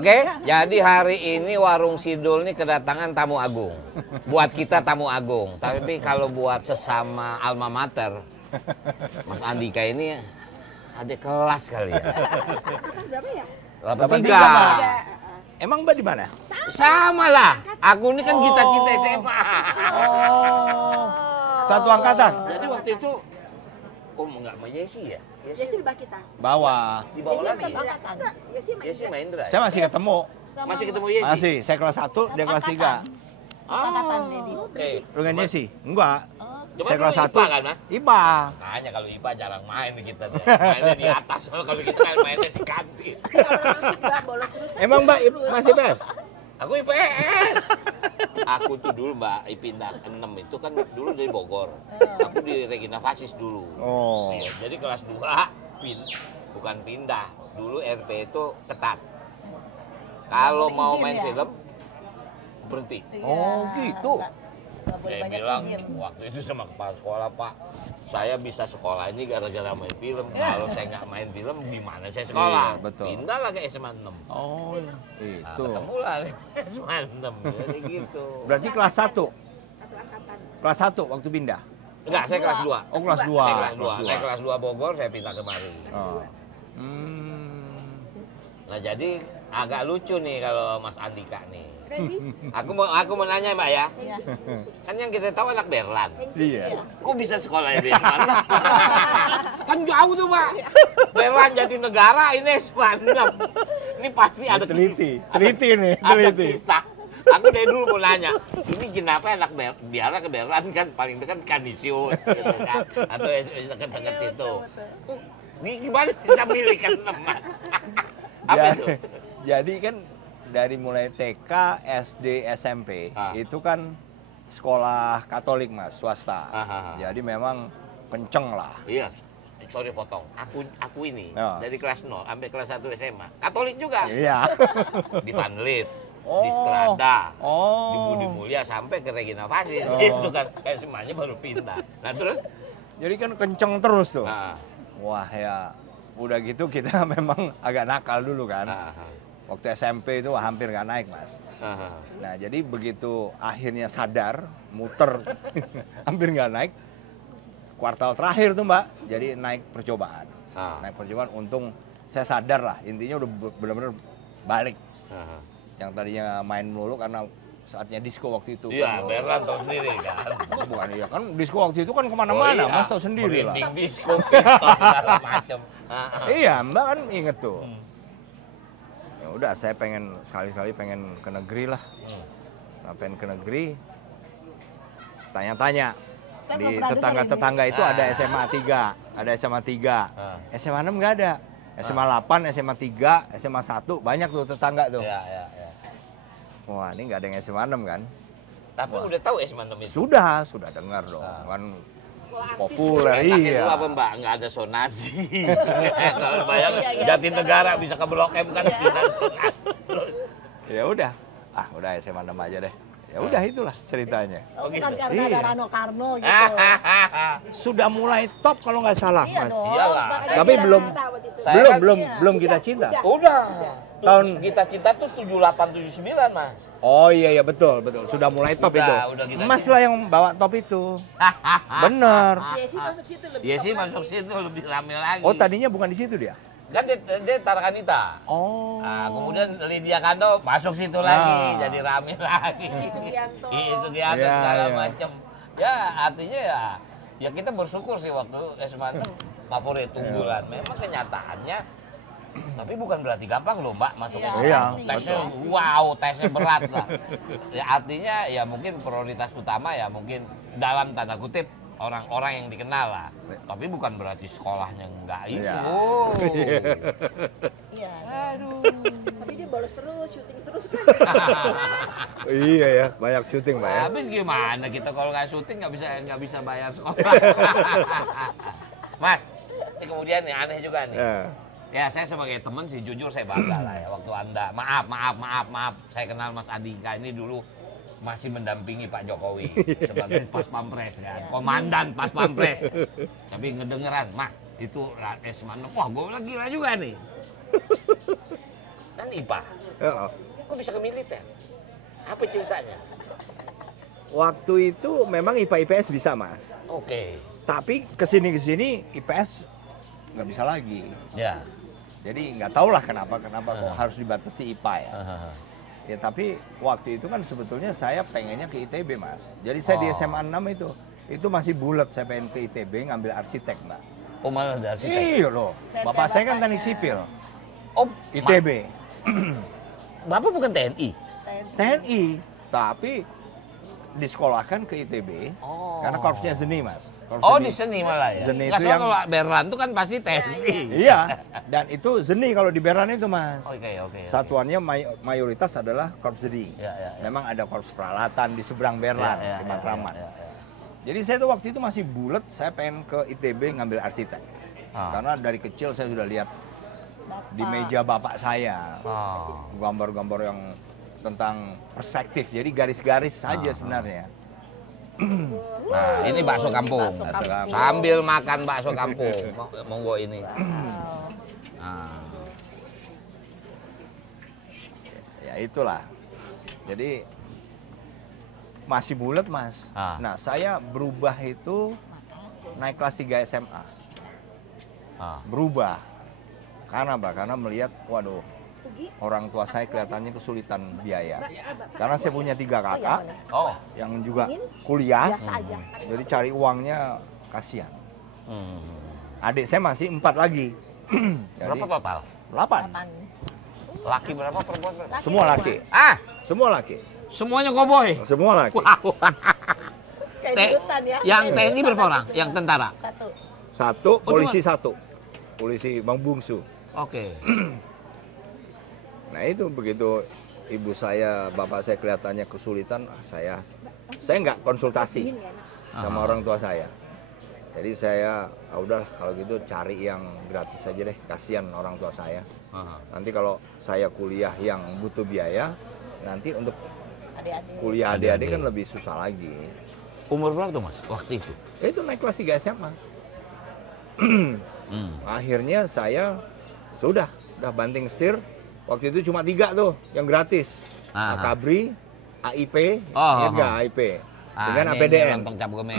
Oke, jadi hari ini Warung Sidul ini kedatangan tamu agung. Buat kita tamu agung. Tapi kalau buat sesama alma mater, Mas Andika ini ada kelas kali ya. Berapa ya? 83. Emang Mbak di mana? Sama lah. Aku ini kan kita cinta SMA. Oh. Satu angkatan. Jadi waktu itu, enggak sama Yesi ya? Yesi di bawah kita. Bawah. Di bawah lagi. Yesi angkatan. Enggak, Yesi Mahendra. Saya masih ketemu. Masih ketemu Yesi? Masih. Saya kelas 1, dia kelas 3. Angkatan Dedi. Oke. Lu kan Yesi? Enggak. Cuma Saya kelas 1. IPA kan, Mas? IPA. Makanya kalau IPA jarang main nih kita. Mainnya di atas. Kalau kita kan mainnya di kantin. Enggak bolos terus. Emang Mbak masih PS? Aku IPS. Aku tuh dulu Mbak, pindah 6 itu kan dulu dari Bogor. Aku di Regina Fasis dulu. Oh. Jadi kelas 2 bukan pindah. Dulu RP itu ketat. Kalau mau main film berhenti. Oh, gitu. Saya bilang waktu itu sama kepala sekolah, Pak, saya bisa sekolah ini gara-gara main film. Kalau saya nggak main film, gimana saya sekolah? Iya, betul. Pindah lah ke SMA 6. Oh, Nah, itu. ketemu lah SMA 6. Jadi gitu. Berarti kelas 1. Satu angkatan. Kelas 1 waktu pindah. Enggak, saya kelas 2. Oh, kelas 2. Saya kelas 2. Saya kelas 2 Bogor, saya pindah kemari. Oh. Nah, jadi agak lucu nih kalau Mas Andika nih. Randy. Aku mau nanya, Mbak ya. Kan yang kita tahu anak Berlan. Iya. Kok bisa sekolah di SMA 6? Kan jauh tuh, Mbak. Berlan Jatinegara ini SMA 6. Ini pasti ada Teliti nih, ada teliti. kisah. Aku dari dulu mau nanya, ini kenapa anak biara ke Berlan kan paling dekat Kanisius gitu kan, atau dekat-dekat situ. Ini gimana bisa milih kan teman? Apa itu? Jadi kan dari mulai TK, SD, SMP itu kan sekolah Katolik Mas, swasta. Jadi memang kenceng lah. Iya, sorry potong. Aku ini Ya. dari kelas 0 sampai kelas 1 SMA. Katolik juga. Iya. Di Vanlit, Oh. di Strada, Oh. di Budi Mulya sampai ke Regina Fasis. Oh. Itu kan SMA-nya baru pindah. Nah, terus Jadi kan kenceng terus tuh. nah, Wah ya, udah gitu kita memang agak nakal dulu kan. Waktu SMP itu hampir nggak naik Mas. Nah jadi begitu akhirnya sadar, muter, hampir nggak naik. Kuartal terakhir tuh Mbak, jadi naik percobaan. Naik percobaan, untung saya sadar lah, intinya udah benar-benar balik. Yang tadinya main melulu karena saatnya disco waktu itu. Iya, Berlan tahu sendiri kan. Bukan iya, kan disco waktu itu kan kemana-mana, Mas tahu sendiri lah. Merinding disco, pistol, segala macem. Iya, Mbak kan inget tuh. Ya udah, saya pengen sekali-kali pengen ke negeri lah. Nah, pengen ke negeri, tanya-tanya. Di tetangga-tetangga itu ada SMA 3, ada SMA 3. SMA 6 nggak ada. SMA 8, SMA 3, SMA 1, banyak tuh tetangga tuh. Iya. Wah, ini nggak ada yang SMA 6 kan? Tapi udah tahu SMA 6 itu? Sudah dengar dong. Kan populer, Enaknya iya. dulu apa Mbak? Nggak ada sonasi. Kalau bayang Jatinegara bisa ke Blok M kan kita sonasi. Terus? Ya udah, udah SMA 6 aja deh. Ya udah itulah ceritanya. Oh gitu? Bukan karena ada Rano Karno gitu. Sudah mulai top kalau nggak salah, Iya Mas. dong. Iyalah. Makanya Tapi kita belum- cinta waktu itu. Saya kan- belum kita cinta. Udah. Tahun- Kita cinta tuh 78 79, Mas. Oh iya betul. Sudah mulai top Udah, itu. udah kita Mas cinta. lah yang bawa top itu. Bener. Yesi masuk situ lebih. Iya sih top masuk lagi. situ lebih rame lagi. Oh tadinya bukan di situ dia. Kan dia Tarakanita. Oh. Nah, kemudian Lydia Kando masuk situ lagi, jadi rame lagi. Iis Sugianto. Iis Sugianto Ya, segala ya. macam. Ya artinya ya kita bersyukur sih waktu SMA favorit unggulan. Memang kenyataannya, tapi bukan berarti gampang loh Mbak masuk SMA. Iya, Tesnya wow, tesnya berat lah. Ya artinya ya mungkin prioritas utama ya mungkin dalam tanda kutip orang-orang yang dikenal lah. Tapi bukan berarti sekolahnya enggak itu. Iya. Iya. Aduh. Tapi dia bolos terus, syuting terus kan. Iya ya, banyak syuting Pak ya. Habis gimana kita kalau nggak syuting nggak bisa bayar sekolah. Mas, ini kemudian nih aneh juga nih. Ya saya sebagai teman sih jujur saya bangga lah ya waktu Anda. Maaf. Saya kenal Mas Andika ini dulu masih mendampingi Pak Jokowi sebagai Pas Pampres kan, komandan Pas Pampres. Tapi ngedengeran, Mah itu SMA 6, wah gue lagi gila juga nih. Kan IPA. Kok bisa ke militer? Apa ceritanya? Waktu itu memang IPA IPS bisa, Mas. Oke. Tapi kesini IPS nggak bisa lagi. Ya. Jadi nggak tahu lah kenapa kok harus dibatasi IPA ya. Ya tapi waktu itu kan sebetulnya saya pengennya ke ITB, Mas. Jadi saya di SMA 6 itu masih bulat, saya pengen ke ITB ngambil arsitek, Mbak. Oh, malah ada arsitek? Iya loh. Bapak saya kan teknik sipil. Oh, ITB. Bapak bukan TNI? TNI, tapi disekolahkan ke ITB karena korpsnya seni, Mas. Korps di seni malah ya? Seni nggak itu yang... kalau Berlan itu kan pasti TNI. Iya, dan itu seni kalau di Berlan itu, Mas. Oke. Satuannya mayoritas adalah korps seni. Memang ada korps peralatan di seberang Berlan, di Matraman. Jadi saya tuh waktu itu masih bulat, saya pengen ke ITB ngambil arsitek. Karena dari kecil saya sudah lihat di meja bapak saya gambar-gambar yang tentang perspektif, jadi garis-garis saja sebenarnya. Nah, ini bakso kampung. Sambil makan bakso kampung, monggo ini. Ya itulah. Jadi masih bulat, Mas. Nah, saya berubah itu naik kelas 3 SMA. Berubah. Karena apa? Karena melihat, waduh, orang tua saya kelihatannya kesulitan biaya. Karena saya punya 3 kakak yang juga kuliah, jadi cari uangnya kasihan. Adik saya masih 4 lagi. Berapa total? 8. Laki berapa, perempuan berapa? Semua laki. Semua laki. Semuanya koboi? Semua laki. Wow. Ya. Yang TNI berapa orang? Yang tentara? 1, polisi 1. Polisi Bang Bungsu. Oke. Nah itu begitu ibu saya, bapak saya kelihatannya kesulitan, saya nggak konsultasi sama orang tua saya. Jadi saya, udah kalau gitu cari yang gratis aja deh, kasihan orang tua saya. Nanti kalau saya kuliah yang butuh biaya, nanti untuk kuliah adik-adik kan lebih susah lagi. Umur berapa tuh, Mas, waktu itu? Itu naik kelas 3 SMA. Akhirnya saya sudah banting setir. Waktu itu cuma 3 tuh yang gratis. Akabri, AIP, AIP. Dengan APDN. Lontong cap gome.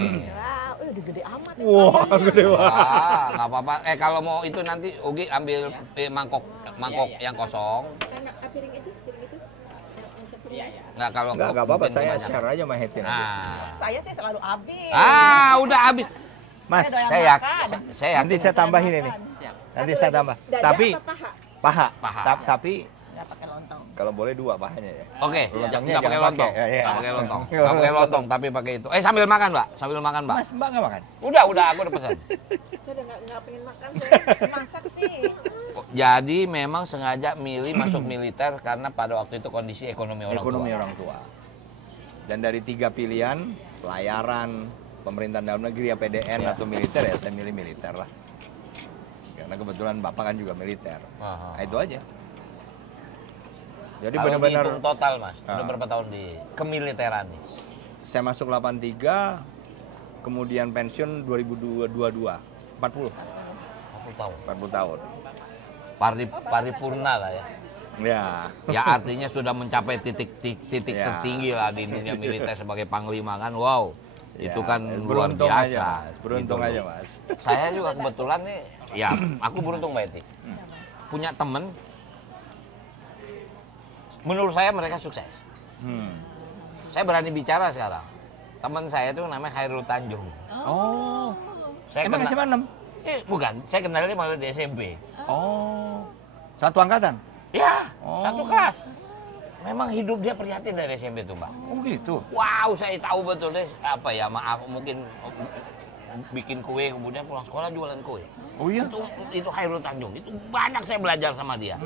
Udah gede amat. Wah, gede banget. Nggak apa-apa. Kalau mau itu nanti Ugi ambil mangkok yang kosong. Piring itu, piring itu. Nggak, kalau nggak apa-apa, saya share aja sama Hetin. Saya sih selalu habis. Udah habis. Mas, saya nanti saya tambahin ini. Nanti saya tambah. Tapi paha. Tapi nggak pakai lontong. Kalau boleh 2 pahanya ya. Oke, nggak pakai lontong. Nggak pakai lontong. Nggak pakai lontong, tapi pakai itu. Sambil makan, Mbak. Sambil makan, Mbak. Mas, Mbak nggak makan? Udah, aku udah pesan. Saya udah nggak pengen makan, saya masak sih. Jadi memang sengaja milih masuk militer karena pada waktu itu kondisi ekonomi orang tua. Dan dari 3 pilihan, pelayaran, pemerintahan dalam negeri, APDN atau militer, ya saya milih militer lah. Karena kebetulan bapak kan juga militer. Nah, itu aja. Jadi benar-benar dihitung total, Mas. Udah berapa tahun di kemiliteran nih? Saya masuk 83, kemudian pensiun 2022. 40 tahun. 40 tahun. Paripurna lah ya. Ya artinya sudah mencapai titik tertinggi lah di dunia militer sebagai panglima kan. Wow. Itu kan luar biasa. Beruntung aja, Mas. Saya juga kebetulan nih, ya aku beruntung, Mbak Eti. Punya temen, menurut saya mereka sukses. Saya berani bicara sekarang. Teman saya itu namanya Khairul Tanjung. Saya emang SMA 6? Bukan, saya kenalnya malah di SMP. Satu angkatan? Ya, satu kelas. Memang hidup dia prihatin dari SMP tuh, Mbak. Oh gitu? Wow, saya tahu betul deh. Apa ya, maaf, mungkin bikin kue, kemudian pulang sekolah jualan kue. Oh iya? Itu Khairul Tanjung. Itu banyak saya belajar sama dia.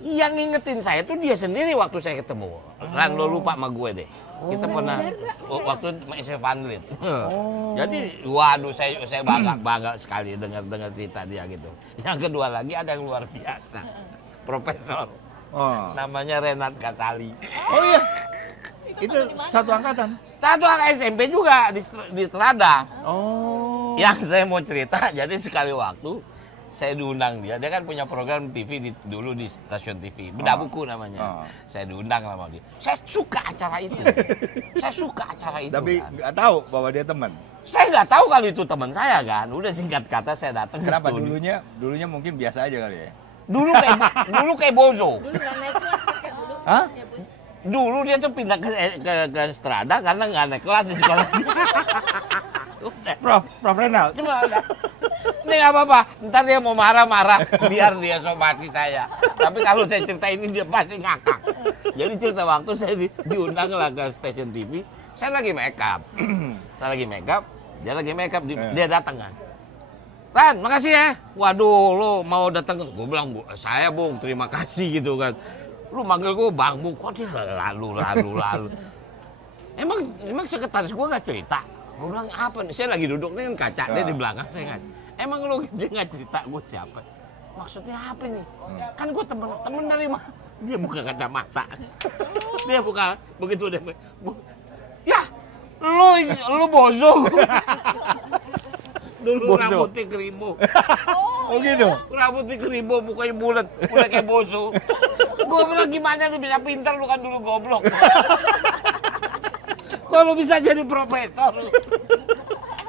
Yang ngingetin saya tuh dia sendiri waktu saya ketemu. Ran, lo lupa sama gue deh. Kita pernah waktu masih Vanlit. Jadi, waduh, saya bangga sekali dengar cerita dia gitu. Yang kedua lagi ada yang luar biasa, Profesor. Namanya Renat Gatali. Oh iya, itu satu angkatan. Satu angkatan SMP juga di Terada. Oh. Yang saya mau cerita, jadi sekali waktu Saya diundang dia kan punya program TV dulu di stasiun TV, Bedah Buku namanya. Saya diundang sama dia. Saya suka acara itu. Saya suka acara itu. Tapi kan. nggak tahu bahwa dia teman. Saya nggak tahu kalau itu teman saya kan. Udah singkat kata saya datang ke Kenapa studio. dulunya mungkin biasa aja kali ya? Dulu kayak bozo. Dulu nggak naik kelas kan dulu. Hah? Ya, Bos. Dulu dia tuh pindah ke Strada karena nggak naik kelas di sekolah. Prof Renal. Cuma udah. Ini nggak apa-apa, ntar dia mau marah-marah, biar dia somasi saya. Tapi kalau saya cerita ini dia pasti ngakak. Jadi cerita waktu saya diundang lah ke stasiun TV, saya lagi make up. Dia lagi make up, dia datang kan. Ran, makasih ya. Waduh, lo mau datang? Gue bilang, saya Bung, terima kasih gitu kan. Lu manggil gue Bang Bung, kok dia lalu. Emang sekretaris gue nggak cerita? Gue bilang apa nih? Saya lagi duduk nih kan kaca, dia di belakang saya kan. Emang lu dia nggak cerita gue siapa? Maksudnya apa nih? Kan gue temen dari mana? Dia buka kacamata. Dia buka begitu dia. Ya, lu bozo. Dulu Bozo. rambutnya keribu. Oh gitu. Rambutnya keribu, mukanya bulat, udah kayak bozo. Gue bilang gimana lu bisa pintar, lu kan dulu goblok. Kalau bisa jadi profesor.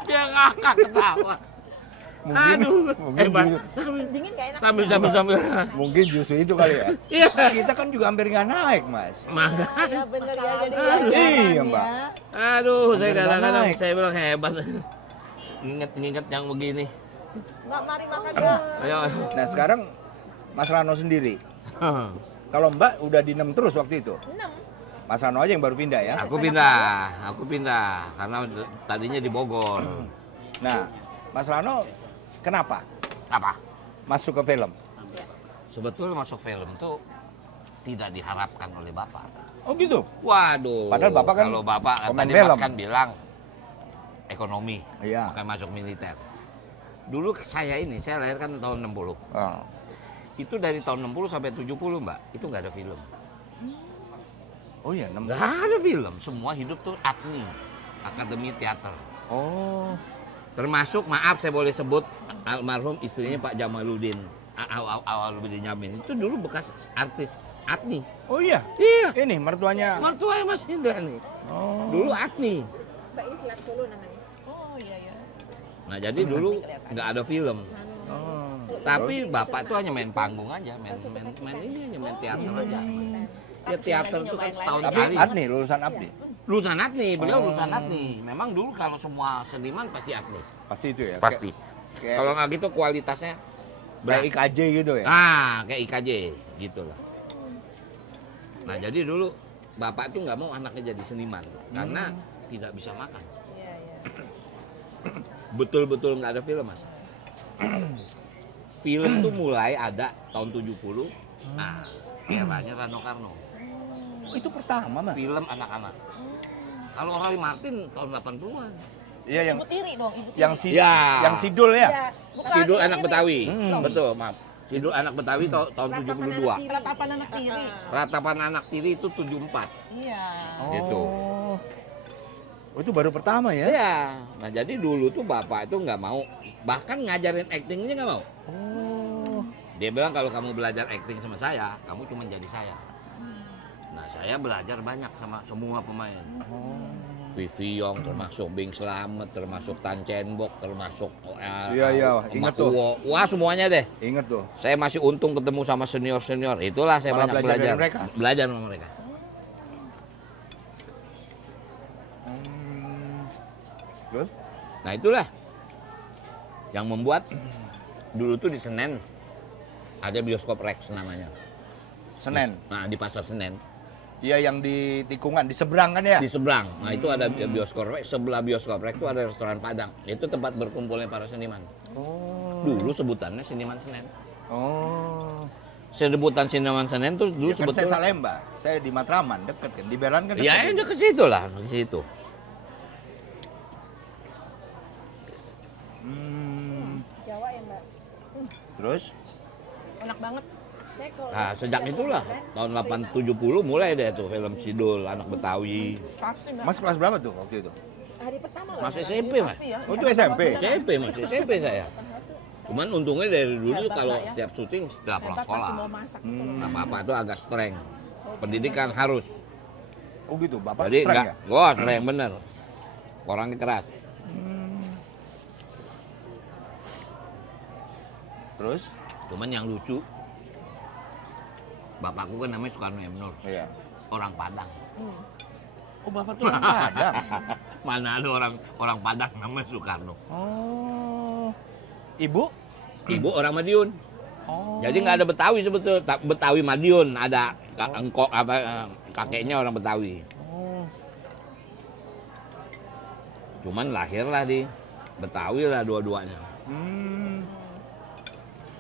Dia ngakak ketawa. Aduh, hebat. Dingin nggak enak. Sambil. Mungkin justru itu kali ya. Iya. Kita kan juga hampir nggak naik, Mas. Ya bener ya jadi Iya, Mbak. Aduh, saya Hampir kadang-kadang naik. saya bilang hebat. Ingat yang begini. Mbak mari makan ya. Ayo. Nah sekarang Mas Rano sendiri. Kalau Mbak udah di 6 terus waktu itu. 6. Mas Rano aja yang baru pindah ya. Aku pindah karena tadinya di Bogor. Nah, Mas Rano kenapa Apa? masuk ke film? Sebetulnya masuk film tuh tidak diharapkan oleh Bapak. Oh gitu. Waduh. Padahal Bapak kan kalau Bapak pemain tadi film. Mas kan bilang ekonomi, Iya. makanya masuk militer. Dulu saya lahir kan tahun 60. Oh. Itu dari tahun 60 sampai 70, Mbak. Itu nggak ada film. Oh iya, 6. Nggak ada film. Semua hidup tuh ATNI, Akademi Teater. Oh. Termasuk, maaf saya boleh sebut, almarhum istrinya Pak Jamaluddin. Awaludin Yamin. Itu dulu bekas artis ATNI. Oh iya. Iya. Ini mertuanya. Mertuanya Mas Indra nih. Oh. Dulu ATNI. Mbak ini Selat Solo namanya. Oh iya. Nah jadi dulu nggak ada film. Oh. Tapi Bapak tuh hanya main panggung aja, main ini aja, main teater aja. Ya teater itu kan setahun Tapi sekali. Adni, lulusan Abdi. Lulusan ATNI, beliau lulusan ATNI. Memang dulu kalau semua seniman pasti ATNI. Pasti itu ya. Pasti. Kayak, Kalau nggak gitu kualitasnya kayak IKJ gitu ya. kayak IKJ gitu lah. Nah jadi dulu Bapak tuh nggak mau anaknya jadi seniman karena tidak bisa makan. Iya. Betul-betul nggak ada film, Mas. Film tuh mulai ada tahun 70. Nah, eranya Rano Karno. Oh, itu pertama, Mas. Film anak-anak. Kalau Roy Martin tahun 80-an. Iya yang Ibu tiri dong, ibu tiri. Ya. yang Sidul ya. Iya. Bukan, Sidul yang anak ini. Betawi. Hmm. Betul, maaf. Sidul anak Betawi tahun 72. Ratapan anak tiri. Ratapan anak tiri itu 74. Iya. Gitu. Oh, itu baru pertama ya? Iya. Nah, jadi dulu tuh Bapak itu nggak mau, bahkan ngajarin actingnya nggak mau. Oh. Dia bilang kalau kamu belajar acting sama saya, kamu cuma jadi saya. Nah, saya belajar banyak sama semua pemain. Vivi Yong, termasuk Bing Slamet, termasuk Tan Chen Bok, termasuk Iya, ingat tuh. Wah, semuanya deh. Ingat tuh. Saya masih untung ketemu sama senior-senior. Itulah saya Malah banyak belajar belajar. dari mereka? Belajar sama mereka. Terus? Nah, itulah yang membuat dulu tuh di Senen ada bioskop Rex namanya. Senen. Nah, di Pasar Senen. Iya yang di tikungan, di seberang kan ya? Di seberang. Nah, itu ada bioskop Rex. Sebelah bioskop Rex itu ada restoran Padang. Itu tempat berkumpulnya para seniman. Oh. Dulu sebutannya Seniman Senen. Oh. Sebutan Seniman Senen tuh dulu Ya kan saya sebetulnya. Salemba. Saya di Matraman, deket kan. Di Beran kan Ya, deket. ke situ lah, ke situ. Jawa ya, Mbak. Terus? Enak banget. Saya kalau Nah, sejak itulah tahun 870 mulai deh tuh film Sidul, anak Betawi. pasti, Mbak. Mas kelas berapa tuh waktu itu? Hari pertama loh. Masih SMP, Mas. Pasti ya. Oh, itu SMP? SMP, Mas. SMP saya. Cuman untungnya dari dulu Hebat, kalau Mbak, ya. setiap syuting setelah pulang Hebat sekolah. masih mau masak gitu loh. Nah, bapak itu agak strength. Pendidikan harus. Oh gitu, Bapak Jadi strength enggak, wah strength bener. Orangnya keras. Terus? Cuman yang lucu, bapakku kan namanya Soekarno M. Nur. Iya. Orang Padang. Oh, Bapak tuh orang Padang. Mana ada orang Padang namanya Soekarno. Oh. Ibu? Ibu orang Madiun. Oh. Jadi nggak ada Betawi sebetulnya. Betawi Madiun ada engkok apa kakeknya orang Betawi. Oh. Cuman lahirlah di Betawi lah dua-duanya.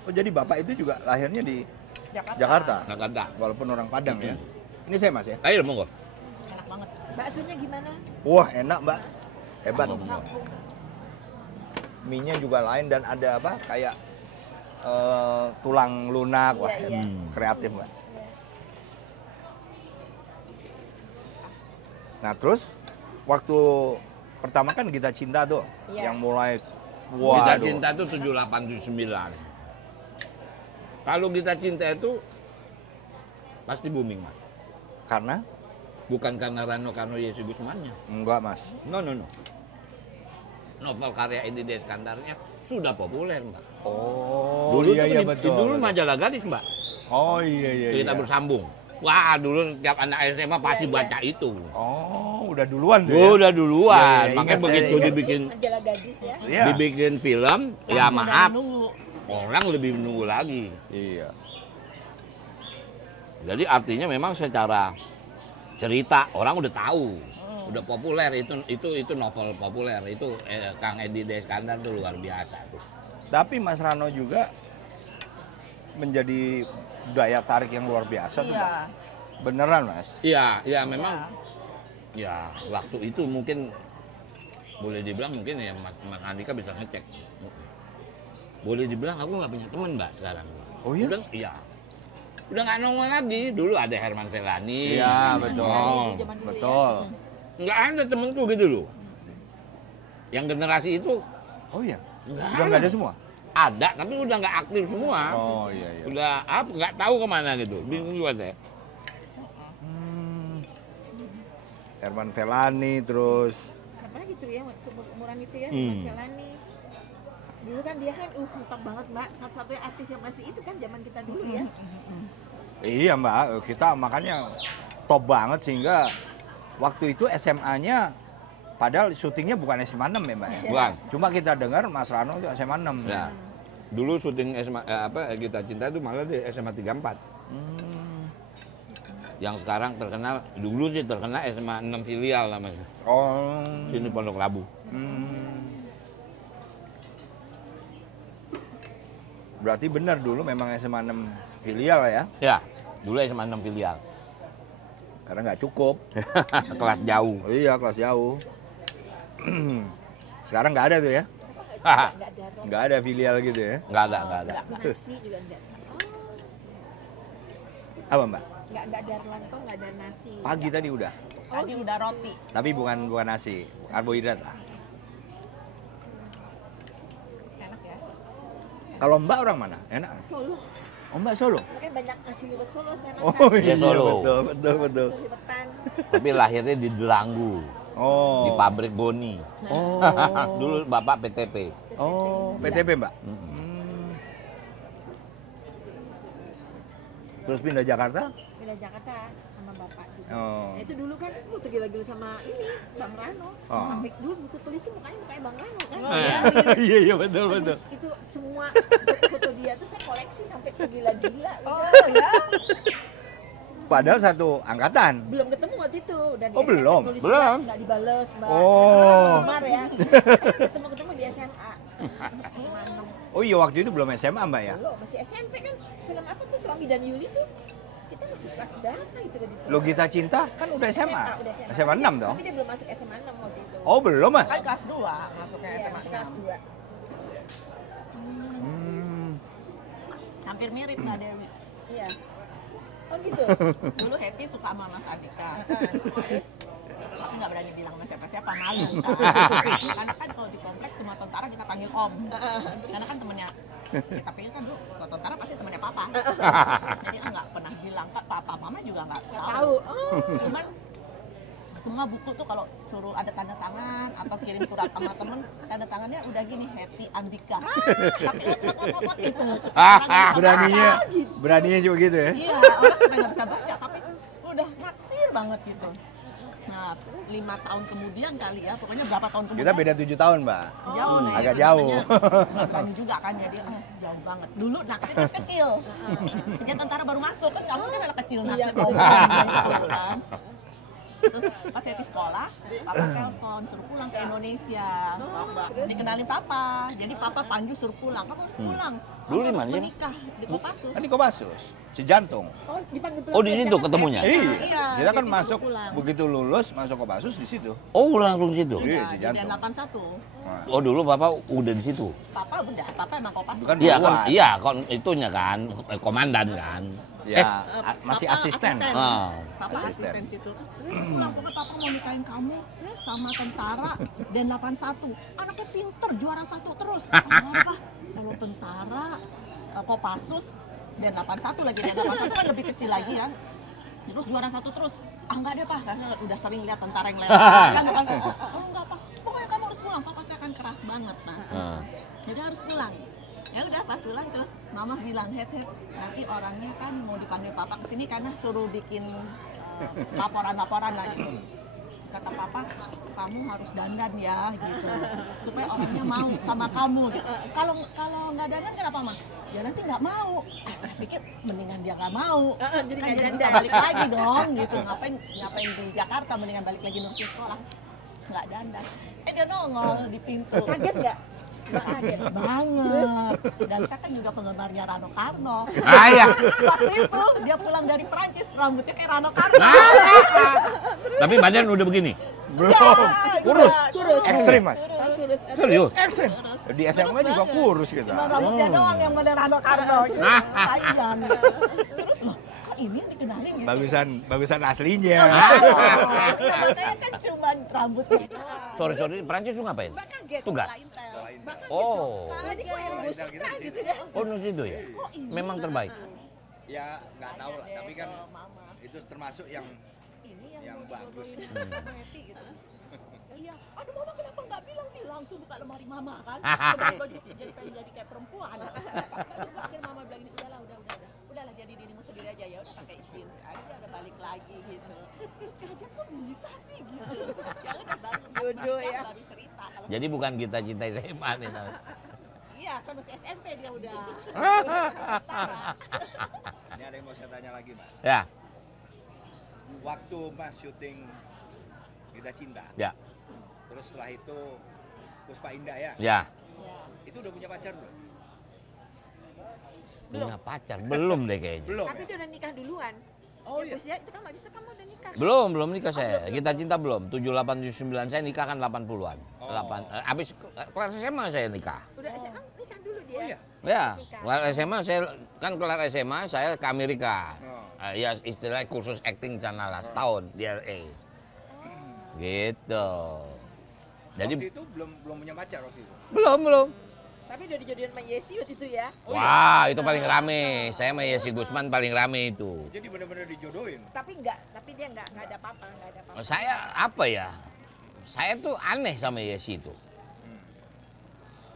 Oh, jadi Bapak itu juga lahirnya di Jakarta. Jakarta? Jakarta. Walaupun orang Padang ya? Ini saya Mas ya? Ayo monggo. Enak banget. Baksonya gimana? Wah, enak Mbak. Hebat. Monggo. Mie-nya juga lain dan ada apa? Kayak tulang lunak. Wah, Iya, iya. kreatif Mbak. Nah, terus waktu pertama kan Gita Cinta tuh Iya. yang mulai Gita waduh. Cinta itu 78 79. Kalau Gita Cinta itu pasti booming, Mas. Karena? Bukan karena Rano Karno Yesi Gusmannya. Enggak, Mas. No. Novel karya Edi Deskandarnya sudah populer, Mbak. Oh, Dulu iya, tuh iya, di- betul. dulu majalah gadis, Mbak. Oh, iya, iya. Cerita iya. bersambung. Wah, dulu setiap anak SMA pasti Iya, iya. baca itu. Oh, udah duluan tuh ya? Udah duluan. Iya, iya, Makanya ingat begitu saya, dibikin Majalah gadis ya. Iya. dibikin film, ya Langsung maaf, udah nunggu. orang lebih menunggu lagi. Iya. Jadi artinya memang secara cerita orang udah tahu, udah populer itu novel populer itu Kang Edi Deskandar tuh luar biasa tuh. Tapi Mas Rano juga menjadi daya tarik yang luar biasa tuh, Mbak. Iya. Beneran, Mas? Iya memang ya waktu itu mungkin boleh dibilang mungkin ya Mas Andika bisa ngecek. Boleh dibilang aku nggak punya teman Mbak sekarang. Oh iya? Udah nggak nongol lagi. Dulu ada Herman Felani. Iya, betul. Oh, Zaman dulu Betul. ya. nggak ada temenku gitu loh. Yang generasi itu Oh iya? nggak Udah nggak ada semua? ada, tapi udah nggak aktif semua. Oh iya, iya. Udah apa nggak tahu kemana gitu. Bingung juga saya. Herman Felani, terus... Siapa lagi tuh ya, umuran itu ya, Hmm. Mas Felani. Dulu kan dia kan mantap banget Mbak, satu-satunya artis yang masih itu kan zaman kita dulu ya. Iya, Mbak. Kita makanya top banget sehingga waktu itu SMA-nya padahal syutingnya bukan SMA 6 ya, Mbak ya? Bukan. Cuma kita dengar Mas Rano itu SMA 6. Ya. Dulu syuting SMA Gita Cinta itu malah di SMA 34. Yang sekarang terkenal, dulu sih terkenal SMA 6 filial namanya. Oh. Sini Pondok Labu. Berarti benar dulu memang SMA 6 filial ya? Ya, dulu SMA 6 filial. Karena nggak cukup. Kelas jauh. Oh iya, kelas jauh. Sekarang nggak ada tuh ya? Nggak ada roti, Nggak ada filial gitu ya? Nggak ada. nasi juga enggak. Apa, Mbak? Nggak ada Erlanto, nggak ada nasi. Pagi tadi udah. Tadi udah roti. Tapi bukan nasi, karbohidrat lah. Enak ya. Kalau Mbak orang mana? Enak? Solo. Oh, Mbak Solo? Makanya banyak nasi liwet Solo saya Oh masak. iya, Solo. betul. Liwetan. Tapi lahirnya di Delanggu, Oh. di pabrik Boni. Oh. Dulu bapak PTP. Oh, PTP, Mbak. Terus pindah Jakarta? Pindah Jakarta sama bapak juga. Oh. Nah, itu dulu kan tergila-gila sama ini Bang Rano. Oh. Sampai dulu buku tulis tuh mukanya Bang Rano kan. Iya, betul. Terus itu semua foto dia tuh saya koleksi sampai tergila-gila. Ya. Padahal satu angkatan. Belum ketemu waktu itu dan di Oh, SMA belum? nulis Belum? surat nggak dibales Mbak. Oh. Kemar ya. Ketemu di SMA. SMA 6. Oh iya, waktu itu belum SMA, Mbak ya? Belum, masih SMP kan. Film apa tuh Suami dan Yuli tuh? Kita masih kelas berapa gitu tadi tuh? Lo Gita Cinta kan udah SMA. Udah SMA. SMA 6 dong? Tapi dia belum masuk SMA 6 waktu itu. Oh, belum, Mas? Kan kelas 2 masuknya Iya, SMA masih kelas 2. hampir mirip Mbak Dewi. Iya. Oh gitu. Dulu Heti suka sama Mas Andika. Terus Tapi nggak berani bilang sama siapa-siapa, malu. Karena kan kalau di kompleks semua tentara kita panggil Om. Karena kan temennya Ya, tapi kan dulu tentara pasti temannya papa. Jadi nggak pernah bilang, papa mama juga nggak tahu. Cuman semua buku tuh kalau suruh ada tanda tangan atau kirim surat sama temen, tanda tangannya udah gini, Hetty Andika. Tapi otot gitu. Beraninya juga gitu ya. Iya, orang supaya nggak bisa baca, tapi udah naksir banget gitu. Nah, 5 tahun kemudian kali ya, pokoknya berapa tahun kemudian. Kita beda 7 tahun, Mbak. Jauh nih. Agak jauh. Berani juga kan, jadi jauh banget. Dulu naksir pas kecil. Dia tentara baru masuk, kan kamu kan anak kecil naksir. Gitu kan. Terus pas saya di sekolah, papa telepon suruh pulang ke Indonesia. Dikenalin papa, jadi papa panggil suruh pulang. Kamu harus pulang. Dulu di mana sih? Menikah di Kopassus. Kan di Kopassus, Cijantung. Oh, dipanggil Oh, di situ ketemunya? Iya, Kita kan jadi masuk, suruh pulang. begitu lulus, masuk Kopassus di situ. Oh, langsung di situ? Iya, Iya, Cijantung. di 81. Oh, dulu Bapak udah di situ? Papa udah, papa emang Kopassus. Bukan Iya kan, buat. iya itunya kan, komandan kan. Ya, masih Papa asisten. Ah. Papa Asisten. asisten situ. Pulang, pokoknya papa mau nikahin kamu sama tentara dan 81. Anaknya pinter, juara 1 terus. Apa? Kalau tentara, Kopassus, dan 81 lagi. Dan 81 kan lebih kecil lagi ya. Terus juara 1 terus. Ah enggak deh Pak, karena udah sering lihat tentara yang lewat. Kan, oh enggak Pak, pokoknya kamu harus pulang. Papa saya kan keras banget Mas. Jadi harus pulang. Ya udah pas pulang terus mama bilang, Het, nanti orangnya kan mau dipanggil papa ke sini karena suruh bikin laporan-laporan lagi. Kata papa, kamu harus dandan ya gitu, supaya orangnya mau sama kamu gitu. Kalau nggak dandan kenapa Mah? Ya nanti nggak mau. Saya pikir mendingan dia nggak mau. Jadi Kan nggak dia bisa dandan. balik lagi dong gitu. Ngapain di Jakarta, mendingan balik lagi nurusin sekolah. Nggak dandan. Dia nongol di pintu. Kaget nggak? Kaget Banget. Dan saya kan juga penggemarnya Rano Karno. Ah, iya. Waktu itu dia pulang dari Perancis, rambutnya kayak Rano Karno. Tapi badan udah begini? Belum. Kurus. Ekstrim, Mas. Kurus. Serius? Ekstrim. Di SMA juga kurus kita. Cuma rambutnya doang yang model Rano Karno. Sayang. Terus loh, kok ini yang dikenalin gitu? Bagusan aslinya. Ya, makanya kan cuma rambutnya doang. Sorry, Perancis lu ngapain? Mbak kaget. Tugas? Oh. Tadi kok yang gue suka gitu ya. Oh, nus itu ya? Memang terbaik? Ya nggak tahu lah, tapi kan itu termasuk yang bagus. Happy gitu. Iya, aduh mama kenapa nggak bilang sih langsung buka lemari mama kan? Jadi pengen jadi kayak perempuan. Terus akhirnya mama bilang ini udahlah jadi dirimu sendiri aja ya udah pakai jeans aja udah balik lagi gitu. Terus kaget kok bisa sih gitu. Ya udah baru Jodoh ya. baru cerita. Kalau Jadi bukan kita cinta SMA nih. iya, saya masih SMP dia udah. Ini ada yang mau saya tanya lagi, Mas. Ya, Waktu Mas syuting Kita Cinta, ya, terus setelah itu Puspa Indah ya, ya. itu udah punya pacar belum? Punya pacar? Belum deh kayaknya. Belum. Tapi dia udah nikah duluan. Oh Ya, iya. Gus, ya, itu kan habis itu kamu udah nikah. Belum nikah saya. Kita cinta belum. 78, 79 saya nikah kan 80-an. Oh. 8 habis kelas SMA saya nikah. Udah SMA nikah dulu dia. Oh iya. Ya, Nikah. kelar SMA saya kan kelar SMA saya ke Amerika. Oh. Ya istilahnya kursus acting sana lah setahun di LA. Gitu. Jadi Waktu itu belum punya pacar waktu itu. belum. Tapi udah dijadiin sama Yesi waktu itu ya. Oh, Wah, itu paling rame. Saya sama Yesi Gusman paling rame itu. Jadi benar-benar dijodohin. Tapi dia enggak ada apa-apa, enggak ada apa-apa. Saya apa ya? Saya tuh aneh sama Yesi itu.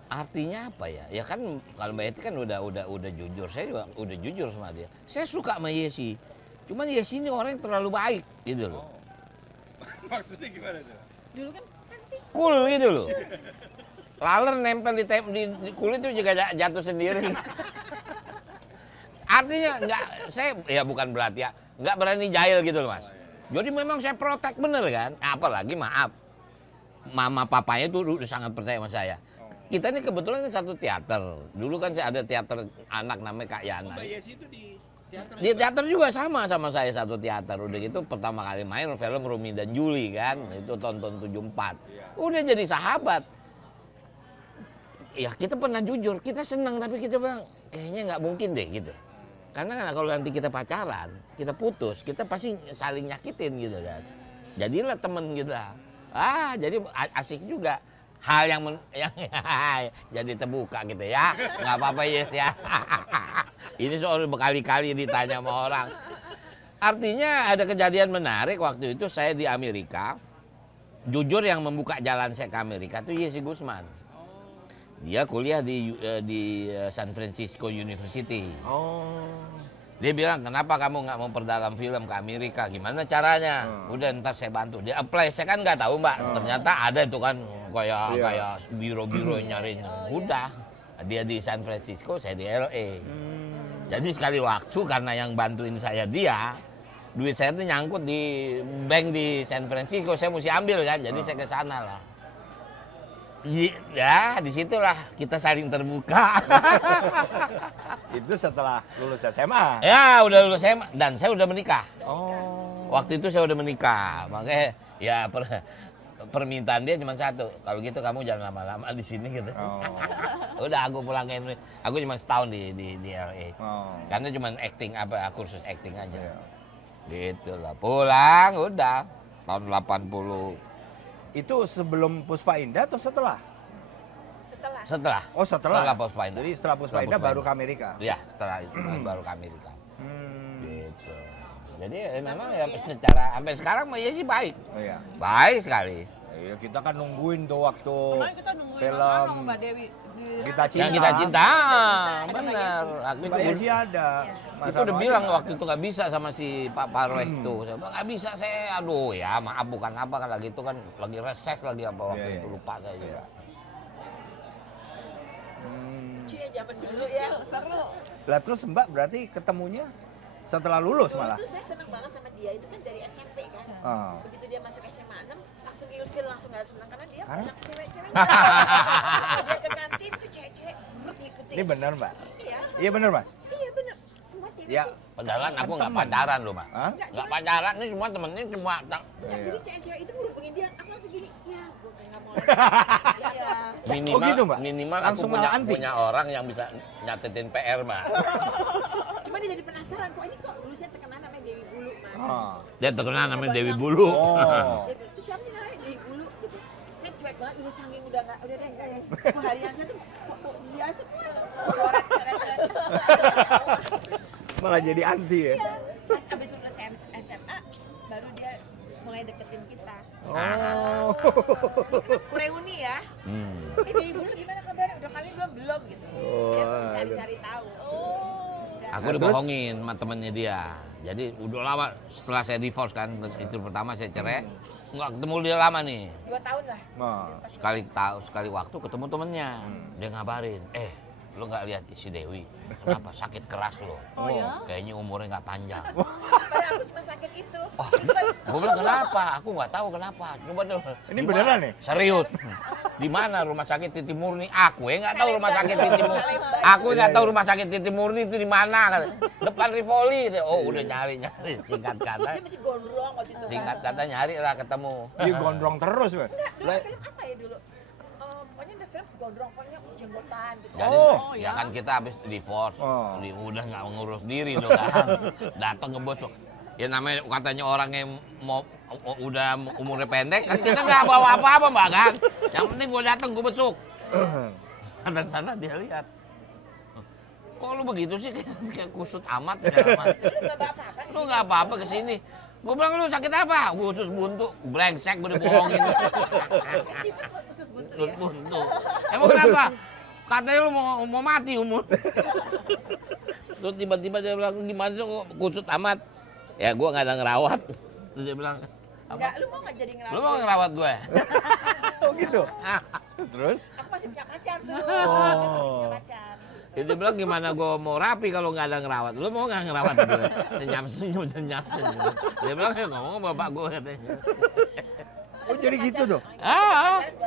Artinya apa ya? Ya kan kalau Mbak Yeti kan udah jujur. Saya juga udah jujur sama dia. Saya suka sama Yesi. Cuman Yesi ini orang yang terlalu baik gitu loh. Maksudnya gimana tuh? Dulu kan cantik. Cool gitu loh. Laler nempel di kulit itu juga jatuh sendiri. Artinya saya ya bukan berarti ya, nggak berani jahil gitu loh Mas. Jadi memang saya protek bener kan. Apalagi maaf, mama papanya itu udah sangat percaya sama saya. Kita ini kebetulan kan satu teater. Dulu kan saya ada teater anak namanya Kak Yana. Mbak Yesi itu di teater. Di teater juga sama saya satu teater. Udah gitu pertama kali main film Rumi dan Juli kan. Itu tahun 74. Udah jadi sahabat. Ya kita pernah jujur, kita senang tapi kita bilang kayaknya nggak mungkin deh gitu. Karena kalau nanti kita pacaran, kita putus, kita pasti saling nyakitin gitu kan. Jadilah temen kita. Jadi asik juga. hal yang jadi terbuka gitu ya. Nggak apa-apa Yes ya. Ini soal berkali-kali ditanya sama orang. Artinya ada kejadian menarik waktu itu saya di Amerika. Jujur yang membuka jalan saya ke Amerika itu Yesi Guzman. Dia kuliah di San Francisco University. Dia bilang, kenapa kamu nggak memperdalam film ke Amerika? Gimana caranya? Udah ntar saya bantu. Dia apply, saya kan nggak tahu mbak. Ternyata ada itu kan kayak biro-biro nyariin. Udah, dia di San Francisco, saya di LA. Jadi sekali waktu karena yang bantuin saya dia, duit saya tuh nyangkut di bank di San Francisco, saya mesti ambil kan. Jadi saya ke sana lah. Ya, disitulah kita saling terbuka. Itu setelah lulus SMA? Ya, udah lulus SMA dan saya udah menikah. Oh. Waktu itu saya udah menikah, makanya ya permintaan dia cuma satu. Kalau gitu kamu jangan lama-lama di sini gitu. Udah aku pulangin. Aku cuma setahun di LA. Karena cuma acting kursus acting aja. Gitu lah. Pulang udah tahun 80. Itu sebelum Puspa Indah atau setelah? Setelah. Oh setelah? Setelah Puspa Indah. Jadi setelah Puspa Indah baru ke Amerika? Iya, setelah itu baru ke Amerika. Gitu. Jadi memang ya secara sampai sekarang ya sih baik. Oh, iya. Baik sekali. Iya, kita kan nungguin tuh waktu kita nungguin film Mbak Dewi Kita Cinta. Yang Kita Cinta, benar. Mbak Yesi ada. Itu udah bilang waktu itu nggak bisa sama si Pak Parwes tuh. Saya bilang nggak bisa saya, aduh ya maaf bukan apa kan lagi itu kan lagi reses lagi apa waktu itu lupa saya juga. Lucu ya zaman dulu ya, seru. Lah terus Mbak berarti ketemunya setelah lulus Dulu malah? itu saya seneng banget sama dia, itu kan dari SMP kan. Begitu dia masuk SMA 6, langsung ilfil, langsung gak senang karena dia banyak cewek-ceweknya. Dia ke kantin tuh cewek-cewek ngikutin. Ini benar Mbak? Iya. Iya benar Mas? Iya bener, semua cewek Ya. tuh. Padahal aku nggak pacaran loh Mak. Nggak pacaran, ini semua temennya semua. Enggak, jadi cewek-cewek itu ngurungin dia, aku langsung gini, ya gue nggak mau lagi. Minimal, gitu, Mbak? minimal aku Langsung malah anti? punya orang yang bisa nyatetin PR Mak. Cuma dia jadi penasaran, kok ini kok dulu saya terkenal namanya Dewi Bulu Mas. Dia terkenal namanya Dewi Bulu. Jadi itu siapa sih namanya Dewi Bulu gitu. Saya cuek banget dulu saking udah deh enggak ya. Harian saya tuh kok biasa tuh coret-coret. Malah jadi anti ya? Pas abis lulus SMA, baru dia mulai deketin kita. Oh. Reuni ya. Dewi Bulu gimana kabarnya? Udah kawin belum? Belum gitu. Dia mencari-cari tahu. Aku dibohongin sama temennya dia. Jadi udah lama setelah saya divorce kan, istri pertama saya cerai. Nggak ketemu dia lama nih. 2 tahun lah. Sekali waktu ketemu temennya. Dia ngabarin, lu nggak lihat si Dewi? Kenapa? Sakit keras loh. Oh ya? Kayaknya umurnya nggak panjang. Padahal aku cuma sakit itu. Gue bilang kenapa? Aku nggak tahu kenapa. Coba dong. Ini beneran nih? Serius. Di mana rumah sakit Titi Murni? Aku nggak tahu rumah sakit Titi Murni. Aku nggak tahu rumah sakit Titi Murni itu di mana. Depan Rivoli. Oh udah nyari. Singkat kata. Dia masih gondrong waktu itu. Singkat kata nyari lah ketemu. Dia gondrong terus, Mbak. Enggak, dulu film apa ya dulu? Pokoknya ada film gondrong, pokoknya jenggotan gitu. Jadi ya kan kita habis divorce, udah nggak ngurus diri dong kan. Datang ke bos. Ya namanya katanya orang yang mau udah umurnya pendek kan kita nggak bawa apa-apa Mbak kan. Yang penting gue datang gue besuk. Dan sana dia lihat. Kok lu begitu sih kayak kusut amat ya. Lu nggak apa-apa kesini. Gue bilang lu sakit apa? Khusus buntu, brengsek gue dibohongin. Khusus buntu ya? Buntu. Emang kenapa? Katanya lu mau mati umur. Terus tiba-tiba dia bilang gimana sih kok kusut amat? Ya gue nggak ada ngerawat. Terus dia bilang enggak, lu mau nggak jadi ngerawat? Lu mau ngerawat gue? Oh gitu? Terus? Aku masih punya pacar tuh. Oh. Masih punya pacar. Dia bilang gimana gue mau rapi kalau nggak ada ngerawat. Lu mau nggak ngerawat gue? Senyum. Dia bilang ya ngomong bapak gue katanya. Oh jadi gitu tuh? 2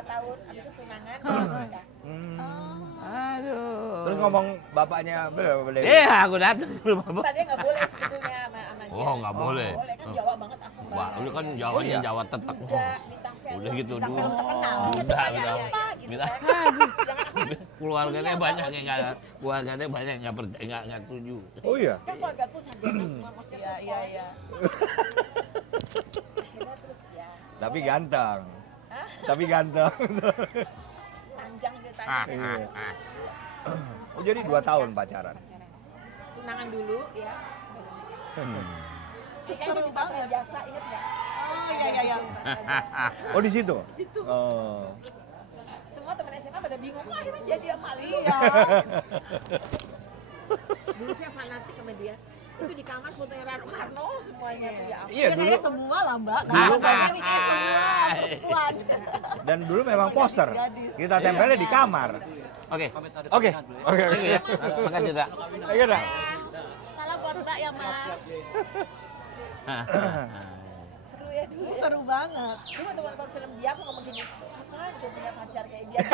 tahun, habis itu tunangan, nikah. Aduh. Terus ngomong bapaknya boleh? Iya, aku datang ke rumah bapak. Tadinya nggak boleh sebetulnya sama dia. Oh, nggak boleh. Boleh kan Jawa banget aku. Wah, lu kan Jawanya Jawa tetek. Udah gitu dulu. Udah. Keluarganya banyak yang nggak percaya, nggak setuju. Oh iya. Kan keluarga aku sarjana semua maksudnya terus Iya. akhirnya terus ya. Tapi ganteng. Hah? Tapi ganteng. Panjang ceritanya. Iya. Oh, jadi 2 tahun pacaran. Tunangan dulu ya. Seru Di banget. Patra Jasa, inget nggak? Oh iya. Oh, di situ? Di situ. Oh. Semua teman SMA pada bingung, kok akhirnya jadi sama Lia. Iya. Dulu saya fanatik sama dia. Itu di kamar fotonya Rano Karno semuanya tuh ya ampun. Iya, Ya, dulu. kayak semua lah Mbak. Dulu Nah, kan- ini kayak semua perempuan. Dan dulu memang poster. Gadis. Kita tempelnya di kamar. Oke. Oke. Oke. Thank you ya. Makan juga. Ayo dah. Salam buat Mbak ya Mas. Seru ya dulu. Ya. Seru banget. Dulu waktu nonton film dia aku ngomong gini, kapan gue punya pacar kayak dia gitu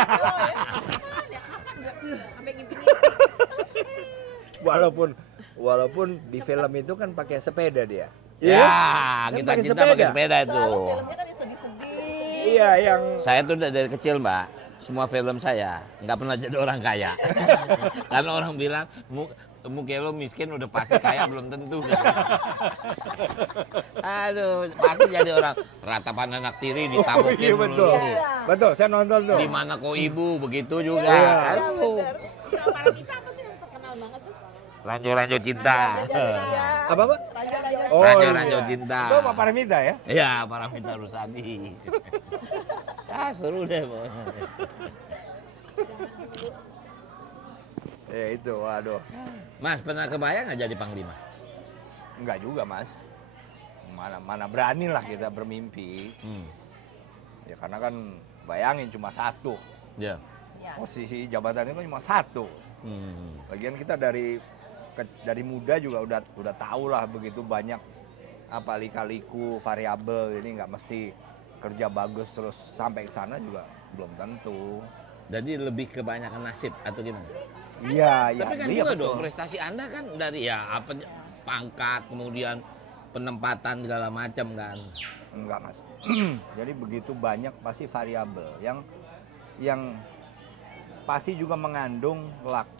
ya. Kapan gue sampai ngimpi-ngimpi. Walaupun di film itu kan pakai sepeda dia. Ya, Kan kita pakai pakai sepeda itu. Soalnya filmnya kan yang sedih-sedih. Iya, yang Saya tuh dari kecil, Mbak, semua film saya nggak pernah jadi orang kaya. Karena orang bilang, muka lo miskin udah pasti kaya, belum tentu. Aduh, pasti jadi orang. Ratapan anak tiri ditabukin iya, betul. dulu. Betul, saya nonton tuh. Di mana kau ibu, begitu juga. Iya. Aduh. Sama Paramita apa tuh yang terkenal banget tuh? Ranjau-ranjau cinta. Apa, Pak? Ranjau-ranjau. Oh, Ranjau-ranjau iya. cinta. Itu Pak Paramita ya? Iya, Paramita Rusadi. Ya, seru deh pokoknya. Ya itu, waduh. Mas, pernah kebayang nggak jadi panglima? Enggak juga, Mas. Mana berani lah kita bermimpi. Ya karena kan bayangin cuma satu. Ya. Posisi jabatannya kan cuma satu. Lagian kita dari muda juga udah tahu lah begitu banyak apa lika-liku variabel, ini nggak mesti kerja bagus terus sampai ke sana juga belum tentu. Jadi lebih kebanyakan nasib atau gimana? Iya, iya. Tapi kan iya, juga betul. dong prestasi Anda kan dari ya apa pangkat, kemudian penempatan segala macam kan. Enggak, Mas. Jadi begitu banyak pasti variabel yang pasti juga mengandung luck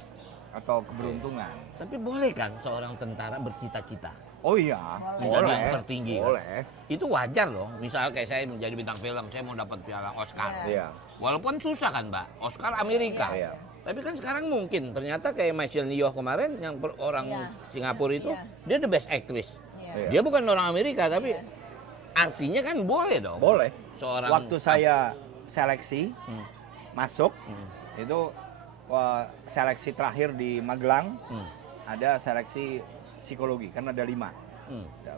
atau keberuntungan. Tapi boleh kan seorang tentara bercita-cita? Oh iya, Menjadi boleh. yang tertinggi, kan? Boleh. Itu wajar loh. Misalnya kayak saya menjadi bintang film, saya mau dapat piala Oscar. Iya. Walaupun susah kan, Mbak. Oscar Amerika. Iya. Tapi kan sekarang mungkin. Ternyata kayak Michelle Yeoh kemarin yang orang Iya. Singapura itu, Iya. dia the best actress. Iya. Dia bukan orang Amerika, tapi artinya kan boleh dong. Boleh. Seorang Waktu saya seleksi masuk Hmm. itu seleksi terakhir di Magelang, ada seleksi psikologi kan ada 5. Ada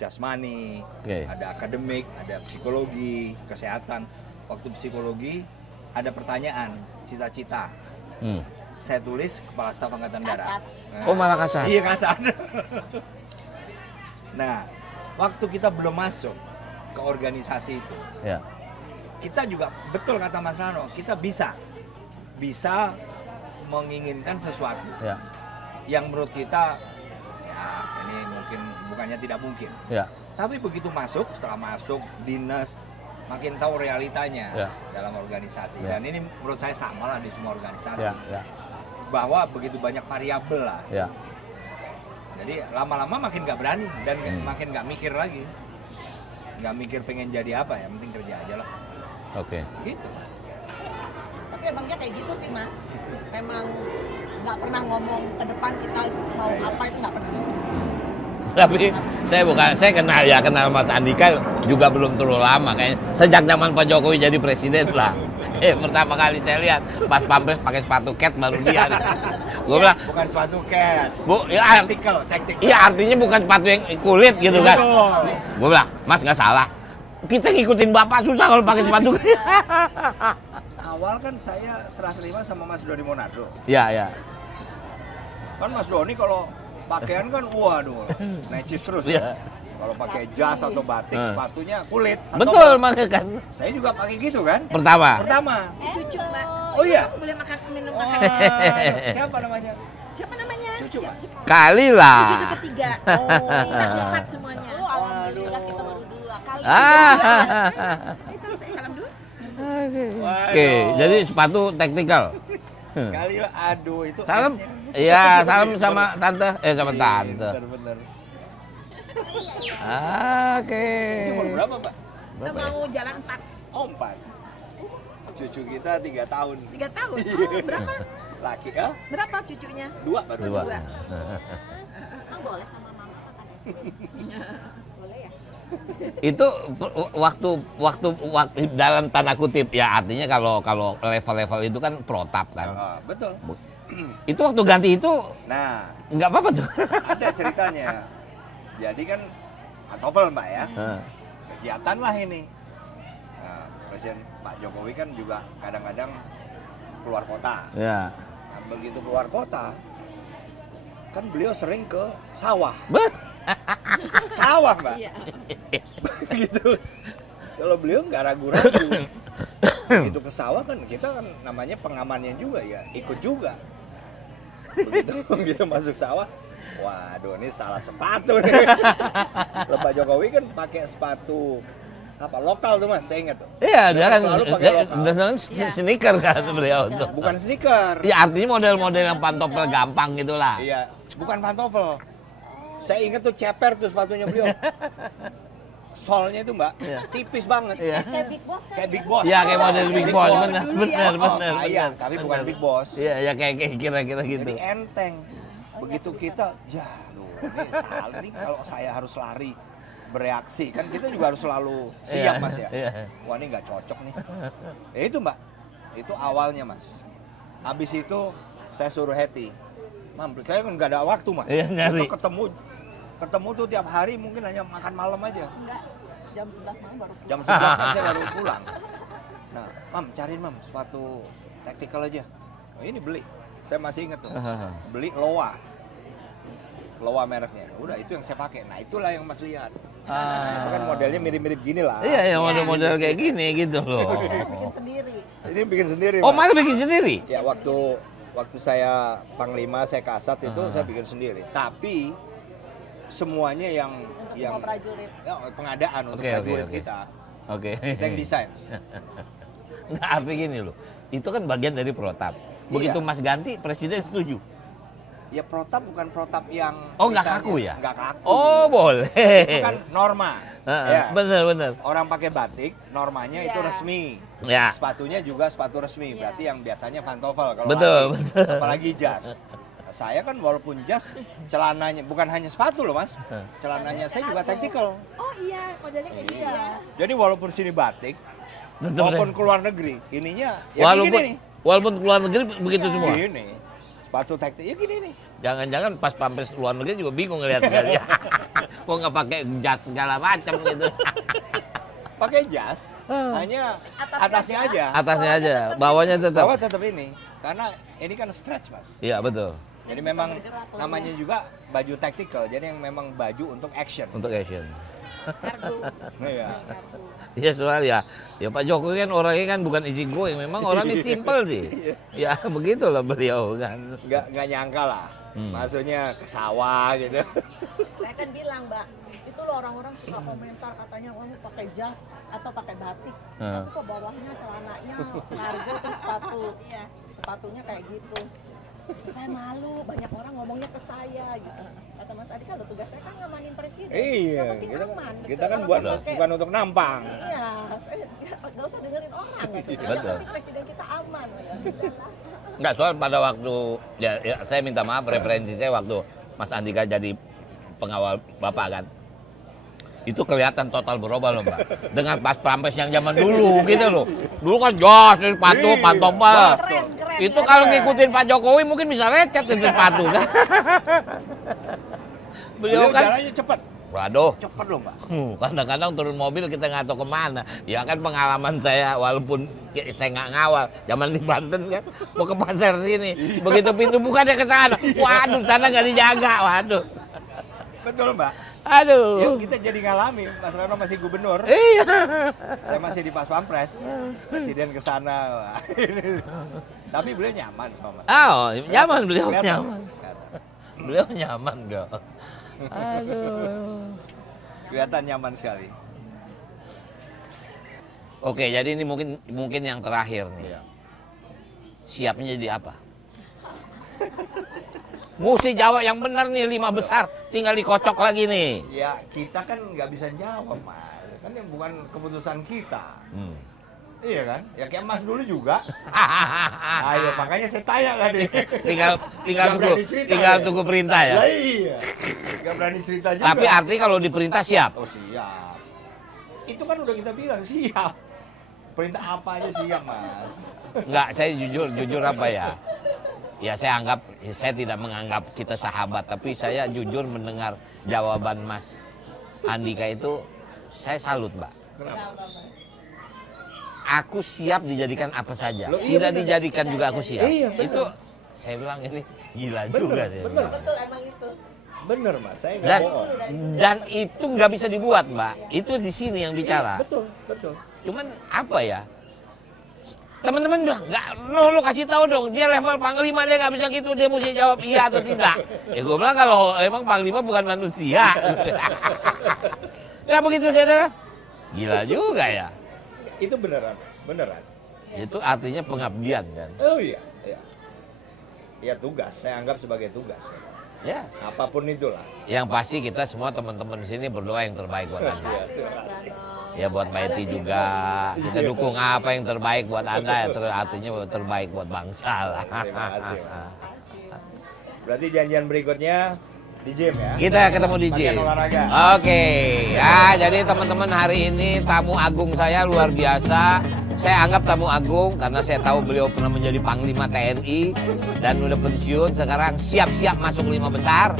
jasmani, Oke. ada akademik, ada psikologi, kesehatan. Waktu psikologi ada pertanyaan cita-cita. Saya tulis Kepala Staf Angkatan Darat. Nah, Oh, malah kasar. iya kasar. Nah, waktu kita belum masuk ke organisasi itu, Ya. kita juga betul kata Mas Rano, kita bisa menginginkan sesuatu Ya. yang menurut kita ya ini mungkin bukannya tidak mungkin. Ya. Tapi begitu masuk, setelah masuk dinas makin tahu realitanya Ya. dalam organisasi. Ya. Dan ini menurut saya sama lah di semua organisasi. Ya. Ya. Bahwa begitu banyak variabel lah. Ya. Jadi lama-lama makin nggak berani dan makin nggak mikir lagi. Nggak mikir pengen jadi apa, ya penting kerja aja lah. Oke. Gitu. Tapi emangnya kayak gitu sih Mas. Memang nggak pernah ngomong ke depan kita mau apa itu nggak pernah. Tapi saya kenal Mas Andika juga belum terlalu lama kayak sejak zaman Pak Jokowi jadi presiden lah. Pertama kali saya lihat pas Pampres pakai sepatu cat baru dia. Gue bilang, Bukan sepatu cat. Bu, ya Tactical. iya artinya bukan sepatu yang kulit gitu kan. Betul. Gue bilang, Mas nggak salah. Kita ngikutin Bapak susah kalau pakai sepatu. Awal kan saya serah terima sama Mas Doni Monardo. Ya, ya. Kan Mas Doni kalau pakaian kan waduh, necis terus. Iya. Kalau pakai jas atau batik, sepatunya kulit. Betul, makanya kan. Saya juga pakai gitu kan. Pertama. Cucu, Mbak. Oh iya. Aku boleh minum Wah, makan. siapa namanya? Siapa namanya? Cucu, Pak. Kali Cucu lah. ketiga. Kita 4 semuanya. Oh, alhamdulillah kita baru 2 kali. Salam dulu. Oke, jadi sepatu taktikal. Kali lah, aduh itu. Salam. esnya. Iya, salam sama tante. Sama tante. Bener-bener. Oke. Ini umur berapa, Pak? Kita mau jalan 4. Oh, 4. Cucu kita 3 tahun. 3 tahun? Oh, berapa? Laki ya? Berapa cucunya? 2 baru. 2. Emang boleh sama mama makan es krim? Boleh ya? Itu waktu dalam tanda kutip ya, artinya kalau level-level itu kan protap kan. Betul. Itu waktu ganti itu Nah, nggak apa-apa tuh. ada ceritanya. Jadi kan pantofel Mbak ya. Kegiatan lah ini. Nah, Presiden Pak Jokowi kan juga kadang-kadang keluar kota. Ya. Nah, begitu keluar kota, kan beliau sering ke sawah. Sawah Mbak. Iya. Gitu. Kalau beliau nggak ragu-ragu. Begitu ke sawah kan kita kan namanya pengamannya juga ya, ikut juga. Begitu masuk sawah, waduh ini salah sepatu nih. Lalu Pak Jokowi kan pakai sepatu apa lokal tuh Mas, saya ingat tuh. Iya, dia kan selalu pakai lokal. sneaker kan beliau tuh. Bukan sneaker. Ya artinya model-model yang pantofel gampang gitulah. Iya, bukan pantofel. Saya ingat tuh ceper tuh sepatunya beliau. Solnya itu Mbak, tipis banget. Iya. Kayak Big Boss kan? Kayak Big Boss. Iya, kayak model Big Boss, Boss. benar, Dulu ya. benar. Iya, tapi bukan Big Boss. Iya, ya kayak kira-kira gitu. Jadi enteng. Begitu kita, ya aduh, ini salah nih kalau saya harus lari bereaksi. Kan kita juga harus selalu siap Mas ya. Iya. Wah ini nggak cocok nih. Ya itu Mbak, itu awalnya Mas. Habis itu saya suruh Hetty, Mam, kayaknya nggak ada waktu Mas. Iya, nyari. Kita ketemu tuh tiap hari mungkin hanya makan malam aja. Enggak, jam 11 malam baru pulang. Jam 11 kan saya baru pulang. Nah, Mam, cariin Mam sepatu tactical aja. Oh, ini beli. Saya masih inget tuh. Beli Loa mereknya. Udah itu yang saya pakai. Nah, itulah yang Mas lihat. Itu kan modelnya mirip-mirip gini lah. Iya, yang model-model kayak gini gitu loh. Bikin sendiri. Ini bikin sendiri. Oh, Mas. malah bikin sendiri? Ya, waktu saya Panglima, saya kasat itu saya bikin sendiri. Tapi semuanya yang Untuk semua prajurit. ya, pengadaan untuk Oke. prajurit kita. Oke. Kita yang desain. Nggak, arti gini loh. Itu kan bagian dari protap. Begitu Iya. Mas ganti, presiden setuju. Ya protap bukan protap yang Oh, nggak misalnya- kaku ya? Nggak kaku. Oh, boleh. Itu kan norma. Ya. Bener. Orang pakai batik, normanya itu Iya. resmi. Ya. Sepatunya juga sepatu resmi, Iya. berarti yang biasanya pantofel kalau Betul, lari. betul. Apalagi jas. Saya kan walaupun jas, celananya bukan hanya sepatu loh Mas. Celananya saya juga tactical. Oh iya, modelnya kayak gitu ya. Jadi walaupun sini batik, Tetep walaupun deh. keluar negeri, ininya ya gini nih. Walaupun keluar negeri begitu semua. Gini. Sepatu tactical, ya gini nih. Jangan-jangan pas pampres luar negeri juga bingung ngeliat kali ya. Kok nggak pakai jas segala macam gitu. Pakai jas, hanya atasnya aja. Atasnya aja, bawahnya tetap. Bawah tetap ini, karena ini kan stretch Mas. Iya, betul. Jadi memang namanya juga baju tactical, jadi yang memang baju untuk action. Untuk action. Kardu. Iya. Iya, soal ya Pak Jokowi kan orangnya kan bukan easy going, memang orangnya simple sih. Ya begitulah beliau kan. Nggak nyangka lah, maksudnya ke sawah gitu. Saya kan bilang, Mbak, itu loh orang-orang suka komentar katanya kamu pakai jas atau pakai batik. Tapi kok bawahnya celananya kargo terus sepatu. Iya, sepatunya kayak gitu. Saya malu, banyak orang ngomongnya ke saya gitu. Kata Mas Adi, kalau tugas saya kan ngamanin presiden. Iya, Yang penting kita, aman. kita kan Kalau buat saya pakai- bukan untuk nampang. Iya, nggak usah dengerin orang. Gitu. Yang Betul. penting presiden kita aman. Ya. Enggak, soal pada waktu ya, saya minta maaf, referensi saya waktu Mas Andika jadi pengawal Bapak kan. Itu kelihatan total berubah loh Mbak. Dengan pas pampres yang zaman dulu gitu loh. Dulu kan jos, sepatu, Iya, pantofel. Keren. Itu kalau ngikutin Pak Jokowi mungkin bisa lecet itu sepatu kan. Beliau kan, jalannya cepet. waduh, Cepet loh Mbak. kadang-kadang turun mobil kita nggak tahu kemana. Ya kan pengalaman saya, walaupun saya nggak ngawal, zaman di Banten kan, mau ke pasar sini. Begitu pintu buka dia ke sana. Waduh, sana nggak dijaga, waduh. Betul Mbak. Ya, Aduh. kita jadi ngalami, Mas Rano masih gubernur, Iya. saya masih di Pas Pampres, presiden ke sana. Wah, ini. Tapi beliau nyaman sama Mas. Oh, nyaman beliau Kelihatan. nyaman. Beliau nyaman kok. Aduh. Kelihatan nyaman sekali. Oke, jadi ini mungkin yang terakhir nih. Iya. Siapnya jadi apa? Mesti jawab yang benar nih, 5 besar. Tinggal dikocok lagi nih. Ya kita kan nggak bisa jawab Mas, kan yang bukan keputusan kita. Iya kan? Ya kayak Mas dulu juga. Ayo, makanya saya tanya tadi. tinggal tunggu perintah ya. Lah iya. Nggak berani cerita juga. Tapi artinya kalau diperintah siap. Oh siap. Itu kan udah kita bilang siap. Perintah apa aja siap, Mas. Enggak, saya jujur apa ya? Ya saya tidak menganggap kita sahabat, tapi saya jujur mendengar jawaban Mas Andika itu, saya salut, Mbak. Kenapa? Aku siap dijadikan apa saja. Loh, iya, Tidak bener. dijadikan juga aku siap. Iya, bener. Itu saya bilang ini gila Bener, juga sih. bener. Betul, emang itu. Bener, Mas. Saya nggak bohong. Dan itu nggak bisa dibuat, Mbak. Itu di sini yang bicara. Betul, betul. Cuman apa ya? Teman-teman bilang, nggak, lo kasih tahu dong, dia level panglima, dia nggak bisa gitu, dia mesti jawab iya atau tidak. Ya gue bilang kalau emang panglima bukan manusia. Ya begitu saya, gila juga ya. Itu beneran, beneran. Itu artinya pengabdian kan. Oh iya, iya. Ya tugas, saya anggap sebagai tugas. Ya. Apapun itulah. Yang pasti kita semua teman-teman di sini berdoa yang terbaik buat Anda. Ya buat Mbak Eti juga. Kita dukung apa yang terbaik buat Anda, artinya terbaik buat bangsa lah. Terima kasih. Berarti janjian berikutnya di gym ya? Kita ketemu di gym. Oke. Ya, jadi teman-teman hari ini tamu agung saya luar biasa. Saya anggap tamu agung karena saya tahu beliau pernah menjadi Panglima TNI dan udah pensiun, sekarang siap-siap masuk 5 besar.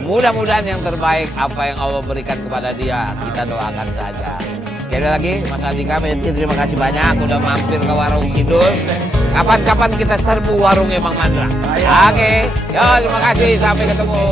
Mudah-mudahan yang terbaik apa yang Allah berikan kepada dia, kita doakan saja. Sekali lagi Mas Andika, terima kasih banyak udah mampir ke Warung Sidul. Kapan-kapan kita serbu warungnya Bang Mandra. Oke, yo terima kasih, sampai ketemu.